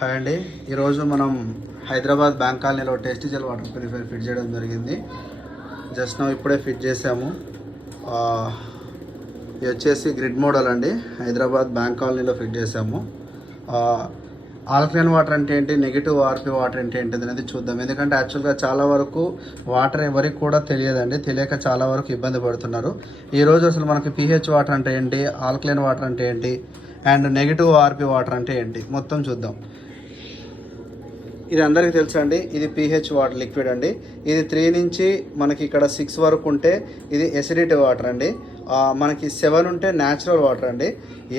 Hi అండి. ఈరోజు మనం హైదరాబాద్ బ్యాంక్ కాలనీలో tasty gel water purifier fit చేయడం జరిగింది. జస్ట్ ఇప్పుడే ఫిట్ చేసాము. ఇది వచ్చేసి గ్రిడ్ మోడల్ అండి. హైదరాబాద్ బ్యాంక్ కాలనీలో ఫిట్ చేసాము. ఆల్కలైన్ వాటర్ అంటే ఏంటి, నెగిటివ్ ఆర్పి వాటర్ అంటే ఏంటిది అనేది చూద్దాం. ఎందుకంటే యాక్చువల్గా చాలా వరకు వాటర్ ఎవరికి కూడా తెలియదండి. తెలియక చాలా వరకు ఇబ్బంది పడుతున్నారు. ఈరోజు అసలు మనకి pH వాటర్ అంటే ఏంటి, ఆల్కలైన్ వాటర్ అంటే ఏంటి, అండ్ నెగిటివ్ ఆర్పి వాటర్ అంటే ఏంటి మొత్తం చూద్దాం. ఇది అందరికీ తెలుసు అండి. ఇది pH వాటర్ లిక్విడ్ అండి. ఇది 3 నుంచి మనకి ఇక్కడ 6 వరకు ఉంటే ఇది ఎసిడిటీ వాటర్ అండి. మనకి 7 ఉంటే న్యాచురల్ వాటర్ అండి.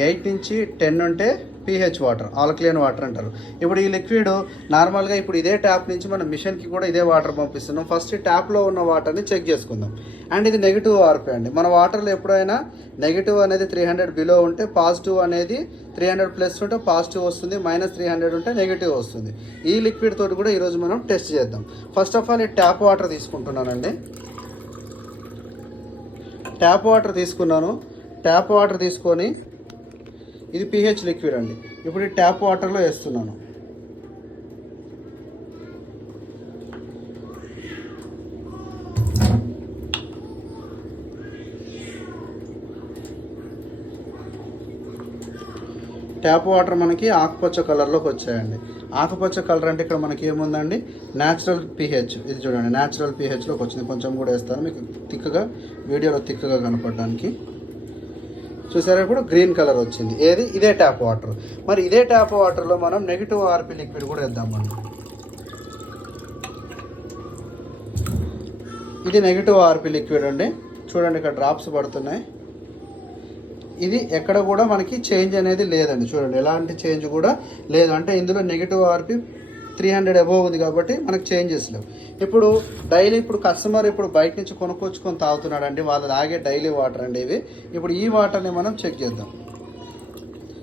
8 నుంచి 10 ఉంటే pH వాటర్, ఆల్కలైన్ వాటర్ అంటారు. ఇప్పుడు ఈ లిక్విడ్ నార్మల్గా ఇప్పుడు ఇదే ట్యాప్ నుంచి మనం మిషన్కి కూడా ఇదే వాటర్ పంపిస్తున్నాం. ఫస్ట్ ట్యాప్లో ఉన్న వాటర్ని చెక్ చేసుకుందాం. అండ్ ఇది నెగిటివ్ ఆర్పి అండి. మన వాటర్లో ఎప్పుడైనా నెగిటివ్ అనేది 300 బిలో ఉంటే పాజిటివ్ అనేది 300 ప్లస్ ఉంటే పాజిటివ్ వస్తుంది, -300 ఉంటే నెగిటివ్ వస్తుంది. ఈ లిక్విడ్ తోటి కూడా ఈరోజు మనం టెస్ట్ చేద్దాం. ఫస్ట్ ఆఫ్ ఆల్ ఈ ట్యాప్ వాటర్ తీసుకుంటున్నానండి. ట్యాప్ వాటర్ తీసుకున్నాను. ట్యాప్ వాటర్ తీసుకొని ఇది pH లిక్విడ్ అండి. ఇప్పుడు ఈ ట్యాప్ వాటర్లో వేస్తున్నాను. ట్యాప్ వాటర్ మనకి ఆకుపచ్చ కలర్లోకి వచ్చాయండి. ఆకుపచ్చ కలర్ అంటే ఇక్కడ మనకి ఏముందండి, న్యాచురల్ pH. ఇది చూడండి, న్యాచురల్ pHలోకి వచ్చింది. కొంచెం కూడా వేస్తాను మీకు థిక్గా, వీడియోలో థిక్గా కనపడడానికి. చూసారా, ఇప్పుడు గ్రీన్ కలర్ వచ్చింది. ఏది, ఇదే ట్యాప్ వాటర్. మరి ఇదే ట్యాప్ వాటర్లో మనం నెగిటివ్ ఆర్పి లిక్విడ్ కూడా వేద్దామండి. ఇది నెగిటివ్ ఆర్పి లిక్విడ్ అండి. చూడండి, ఇక్కడ డ్రాప్స్ పడుతున్నాయి. ఇది ఎక్కడ కూడా మనకి చేంజ్ అనేది లేదండి. చూడండి, ఎలాంటి చేంజ్ కూడా లేదు. అంటే ఇందులో నెగిటివ్ ఆర్పి 300 అబోవ్ ఉంది కాబట్టి మనకు చేంజెస్ లేవు. ఇప్పుడు డైలీ ఇప్పుడు కస్టమర్ ఇప్పుడు బయట నుంచి కొనుక్కొచ్చుకొని తాగుతున్నాడు అండి. వాళ్ళు తాగే డైలీ వాటర్ అండి ఇవి. ఇప్పుడు ఈ వాటర్ని మనం చెక్ చేద్దాం.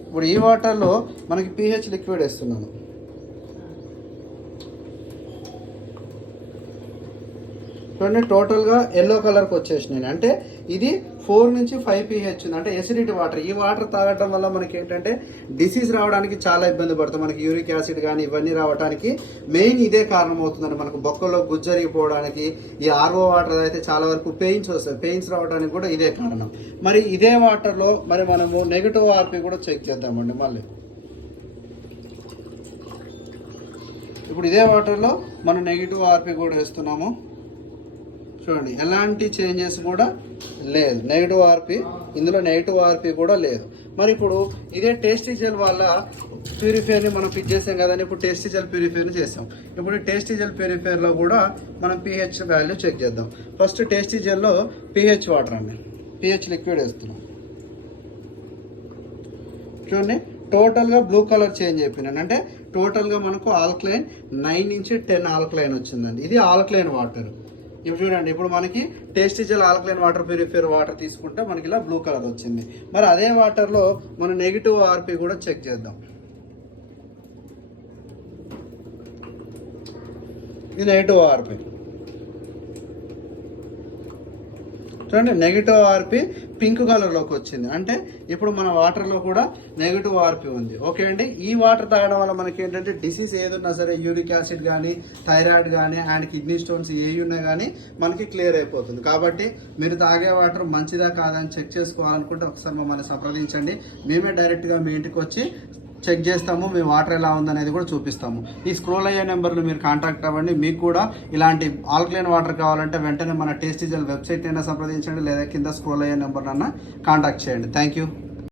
ఇప్పుడు ఈ వాటర్లో మనకి pH లిక్విడ్ వేస్తున్నాను. చూడండి, టోటల్గా ఎల్లో కలర్కి వచ్చేసినాయి. అంటే ఇది 4 నుంచి 5 pH ఉంది. అంటే ఎసిడిటీ వాటర్. ఈ వాటర్ తాగడం వల్ల మనకి ఏంటంటే డిసీజ్ రావడానికి చాలా ఇబ్బంది పడుతుంది. మనకి యూరిక్ యాసిడ్ కానీ ఇవన్నీ రావడానికి మెయిన్ ఇదే కారణం అవుతుందండి. మనకు బొక్కలో గుజ్జరిగిపోవడానికి ఈ ఆర్ఓ వాటర్ అయితే చాలా వరకు పెయిన్స్ వస్తాయి. పెయిన్స్ రావడానికి కూడా ఇదే కారణం. మరి ఇదే వాటర్లో మరి మనము నెగిటివ్ ఆర్పి కూడా చెక్ చేద్దామండి. మళ్ళీ ఇప్పుడు ఇదే వాటర్లో మనం నెగిటివ్ ఆర్పి కూడా వేస్తున్నాము. చూడండి, ఎలాంటి చేంజెస్ కూడా లేదు. నెగిటివ్ ఆర్పి, ఇందులో నెగిటివ్ ఆర్పి కూడా లేదు. మరి ఇప్పుడు ఇదే టేస్టీ జెల్ వాళ్ళ ప్యూరిఫైర్ని మనం ఫిట్ చేసాం కదండి. ఇప్పుడు టేస్టీ జెల్ ప్యూరిఫైర్ని చేసాం. ఇప్పుడు టేస్టీ జెల్ ప్యూరిఫైర్లో కూడా మనం pH వాల్యూ చెక్ చేద్దాం. ఫస్ట్ టేస్టీ జెల్లో pH వాటర్ అండి, pH లిక్విడ్ వేస్తున్నాం. చూడండి, టోటల్గా బ్లూ కలర్ చేంజ్ అయిపోయినాను. అంటే టోటల్గా మనకు ఆల్కలైన్ 9 నుంచి 10 ఆల్కలైన్ వచ్చిందండి. ఇది ఆల్కలైన్ వాటర్. ఇప్పుడు చూడండి, ఇప్పుడు మనకి tasty gel alkaline water purifier water తీసుకుంటే మనకి ఇలా బ్లూ కలర్ వచ్చింది. మరి అదే వాటర్లో మనం నెగిటివ్ ఆర్పి కూడా చెక్ చేద్దాం. ఇది నెగిటివ్ ఆర్పి. చూడండి, నెగిటివ్ ఆర్పి పింక్ కలర్లోకి వచ్చింది. అంటే ఇప్పుడు మన వాటర్లో కూడా నెగిటివ్ ఆర్పి ఉంది. ఓకే అండి. ఈ వాటర్ తాగడం వల్ల మనకి ఏంటంటే డిసీజ్ ఏదున్నా సరే, యూరిక్ యాసిడ్ కానీ, థైరాయిడ్ కానీ, అండ్ కిడ్నీ స్టోన్స్ ఏవి ఉన్నా కానీ మనకి క్లియర్ అయిపోతుంది. కాబట్టి మీరు తాగే వాటర్ మంచిదా కాదని చెక్ చేసుకోవాలనుకుంటే ఒకసారి మమ్మల్ని సంప్రదించండి. మేమే డైరెక్ట్గా మీ ఇంటికి వచ్చి చెక్ చేస్తాము. మీ వాటర్ ఎలా ఉందనేది కూడా చూపిస్తాము. ఈ స్క్రోల్ అయ్యే నెంబర్లు మీరు కాంటాక్ట్ అవ్వండి. మీకు కూడా ఇలాంటి ఆల్కలైన్ వాటర్ కావాలంటే వెంటనే మన టేస్టీ జెల్ వెబ్సైట్ అయినా సంప్రదించండి, లేదా కింద స్క్రోల్ అయ్యే నెంబర్ అన్నా కాంటాక్ట్ చేయండి. Thank you.